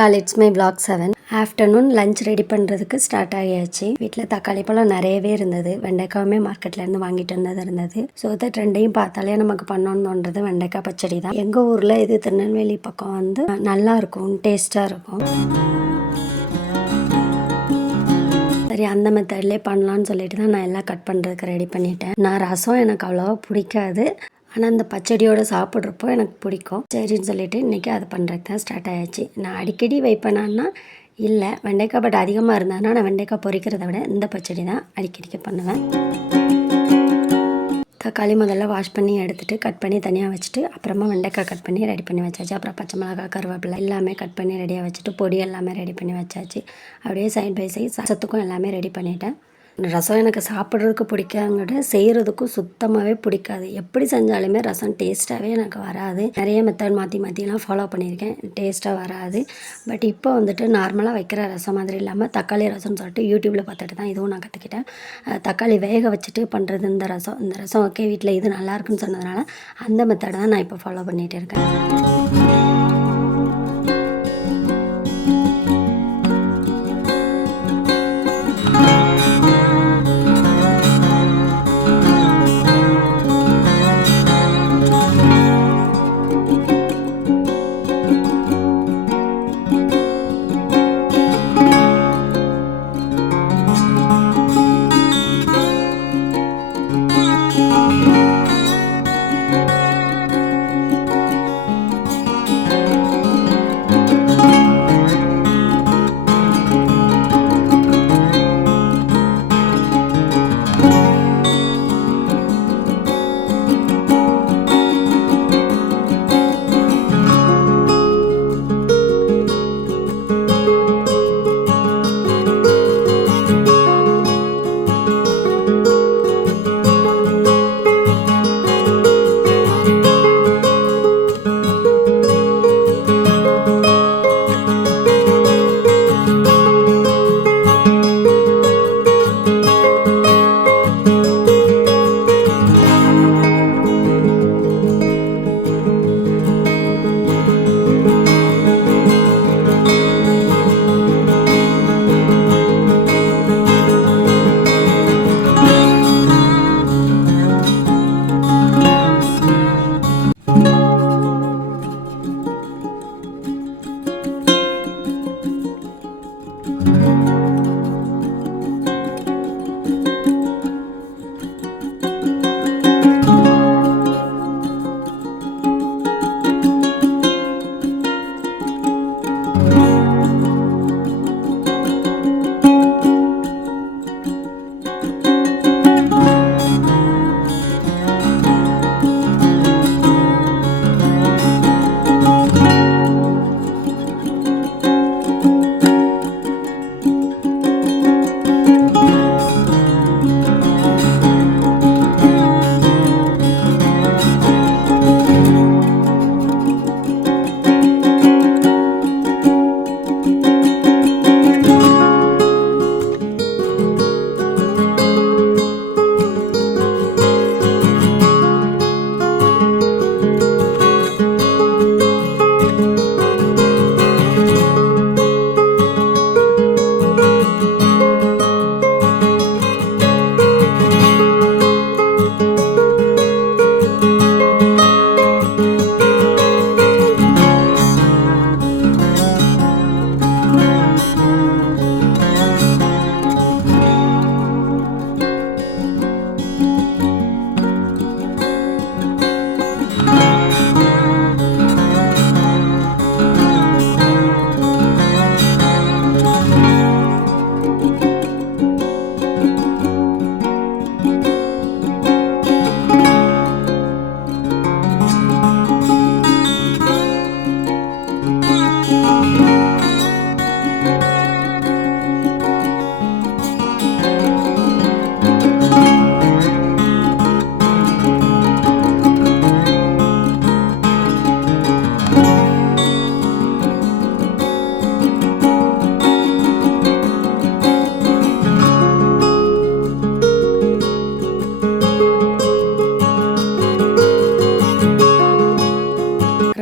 all, it's my vlog 7. Afternoon lunch ready பண்ணுறதுக்கு start ஆகியாச்சு. வீட்டில் தக்காளி பழம் நிறையவே இருந்தது. வெண்டைக்காயுமே மார்க்கெட்லேருந்து வாங்கிட்டு இருந்தது. ஸோ தட் ரெண்டையும் பார்த்தாலே நமக்கு பண்ணணுன்றது வெண்டைக்காய் பச்சடி தான். எங்கள் ஊரில் இது திருநெல்வேலி பக்கம் வந்து நல்லாயிருக்கும், டேஸ்ட்டாக இருக்கும். சரி, அந்த மெத்தட்லேயே பண்ணலான்னு சொல்லிட்டு தான் நான் எல்லாம் கட் பண்ணுறதுக்கு ரெடி பண்ணிட்டேன். நான் ரசம் எனக்கு அவ்வளோவா பிடிக்காது, ஆனால் அந்த பச்சடியோடு சாப்பிட்றப்போ எனக்கு பிடிக்கும். சரின்னு சொல்லிவிட்டு இன்றைக்கி அது பண்ணுறதுக்கு தான் ஸ்டார்ட் ஆகிடுச்சு. நான் அடிக்கடி வைப்பேனான்னா இல்லை, வெண்டைக்காய் பட் அதிகமாக இருந்ததுன்னா நான் வெண்டைக்காய் பொரிக்கிறத விட இந்த பச்சடி தான் அடிக்கடிக்கு பண்ணுவேன். தக்காளி முதல்ல வாஷ் பண்ணி எடுத்துகிட்டு கட் பண்ணி தனியாக வச்சுட்டு அப்புறமா வெண்டைக்காய் கட் பண்ணி ரெடி பண்ணி வச்சாச்சு. அப்புறம் பச்சை மிளகாய், கருவேப்பிலை எல்லாமே கட் பண்ணி ரெடியாக வச்சுட்டு பொடி எல்லாமே ரெடி பண்ணி வச்சாச்சு. அப்படியே சைட் பை சைட் ரசத்துக்கும் எல்லாமே ரெடி பண்ணிட்டேன். ரசம் எனக்கு சாப்பிட்றதுக்கு பிடிக்காங்கிட்ட செய்கிறதுக்கும் சுத்தமாகவே பிடிக்காது. எப்படி செஞ்சாலுமே ரசம் டேஸ்ட்டாகவே எனக்கு வராது. நிறைய மெத்தட் மாற்றிலாம் ஃபாலோ பண்ணியிருக்கேன், டேஸ்ட்டாக வராது. பட் இப்போ வந்துட்டு நார்மலாக வைக்கிற ரசம் மாதிரி இல்லாமல் தக்காளி ரசம்னு சொல்லிட்டு யூடியூப்பில் பார்த்துட்டு தான் இதுவும் நான் கற்றுக்கிட்டேன். தக்காளி வேக வச்சுட்டு பண்ணுறது இந்த ரசம் ஓகே, வீட்டில் இது நல்லாயிருக்குன்னு சொன்னதுனால அந்த மெத்தடை தான் நான் இப்போ ஃபாலோ பண்ணிகிட்டு இருக்கேன்.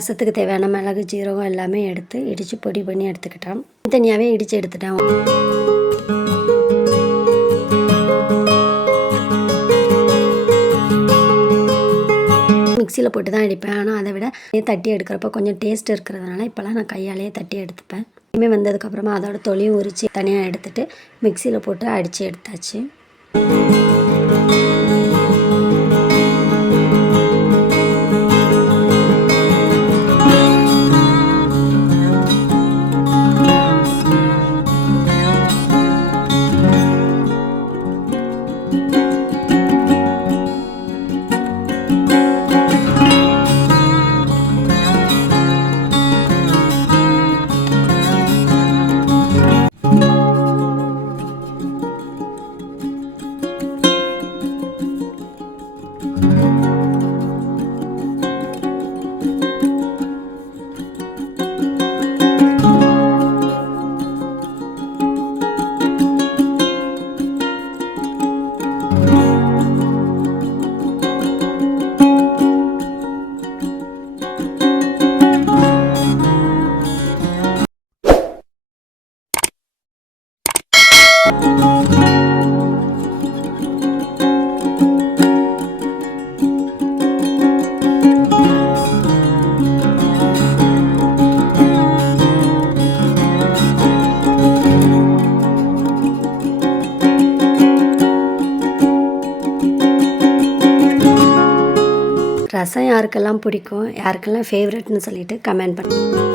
ரசத்துக்கு தேவையான மிளகு ஜீரகம் எல்லாமே எடுத்து இடித்து பொடி பண்ணி எடுத்துக்கிட்டேன். தனியாகவே இடித்து எடுத்துட்டேன். மிக்சியில் போட்டு தான் அடிப்பேன். ஆனால் அதை விட தட்டி எடுக்கிறப்ப கொஞ்சம் டேஸ்ட் இருக்கிறதுனால இப்போலாம் நான் கையாலேயே தட்டி எடுத்துப்பேன். இனிமேல் வந்ததுக்கப்புறமா அதோட தொலியும் உரித்து தனியாக எடுத்துகிட்டு மிக்சியில் போட்டு அடித்து எடுத்தாச்சு. ரசம் யாருக்கெல்லாம் பிடிக்கும், யாருக்கெல்லாம் ஃபேவரெட்னு சொல்லிட்டு கமெண்ட் பண்ணுங்கள்.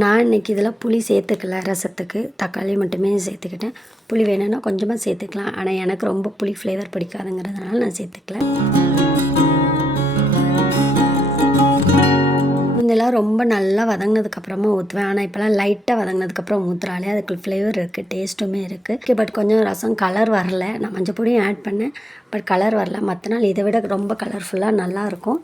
நான் இன்றைக்கி இதில் புளி சேர்த்துக்கல. ரசத்துக்கு தக்காளி மட்டுமே சேர்த்துக்கிட்டேன். புளி வேணும்னா கொஞ்சமாக சேர்த்துக்கலாம். ஆனால் எனக்கு ரொம்ப புளி ஃப்ளேவர் பிடிக்காதுங்கிறதுனால நான் சேர்த்துக்கல. முன்னெல்லாம் ரொம்ப நல்லா வதங்கினதுக்கப்புறமா ஊற்றுவேன். ஆனால் இப்போலாம் லைட்டாக வதங்கினதுக்கப்புறம் ஊற்றுறாலே அதுக்கு ஃப்ளேவர் இருக்குது, டேஸ்ட்டுமே இருக்குது. பட் கொஞ்சம் ரசம் கலர் வரல. நான் மஞ்சள் பொடியும் ஆட் பண்ணேன், பட் கலர் வரல. மற்ற நாள் இதை விட ரொம்ப கலர்ஃபுல்லாக நல்லாயிருக்கும்.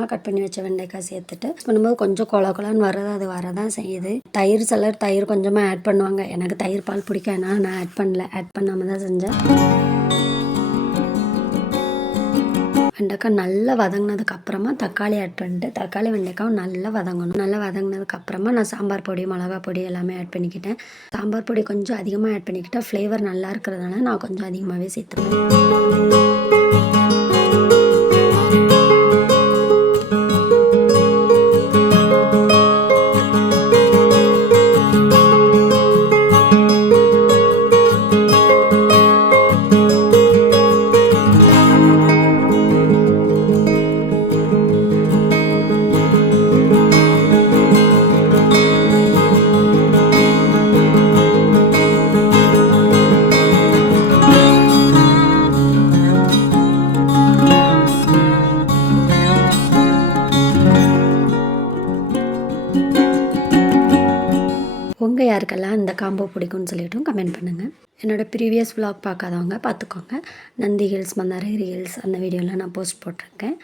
அப்புறமா கட் பண்ணி வச்ச வெண்டைக்காய் சேர்த்துட்டு பண்ணும்போது கொஞ்சம் கொலன்னு வர்றது அது வரதான் செய்யுது. சிலர் தயிர் கொஞ்சமாக ஆட் பண்ணுவாங்க. எனக்கு தயிர் பால் பிடிக்காதுனா நான் ஆட் பண்ணாமல் தான் செஞ்சேன். வெண்டைக்காய் நல்லா வதங்கினதுக்கப்புறமா தக்காளி ஆட் பண்ணிட்டு தக்காளி வெண்டைக்காயும் நல்லா வதங்கணும். நல்லா வதங்கினதுக்கப்புறமா நான் சாம்பார் பொடி மிளகா பொடி எல்லாமே ஆட் பண்ணிக்கிட்டேன். சாம்பார் பொடி கொஞ்சம் அதிகமாக ஆட் பண்ணிக்கிட்டால் ஃப்ளேவர் நல்லா இருக்கிறதுனால நான் கொஞ்சம் அதிகமாகவே சேர்த்துருவேன். உங்கள் யாருக்கெல்லாம் இந்த காம்போ பிடிக்கும்னு சொல்லிவிட்டும் கமெண்ட் பண்ணுங்கள். என்னோடய ப்ரீவியஸ் vlog பார்க்காதவங்க பார்த்துக்கோங்க. நந்தி ஹில்ஸ், மந்தாரகிரி ஹில்ஸ் அந்த வீடியோலாம் நான் போஸ்ட் போட்டிருக்கேன்.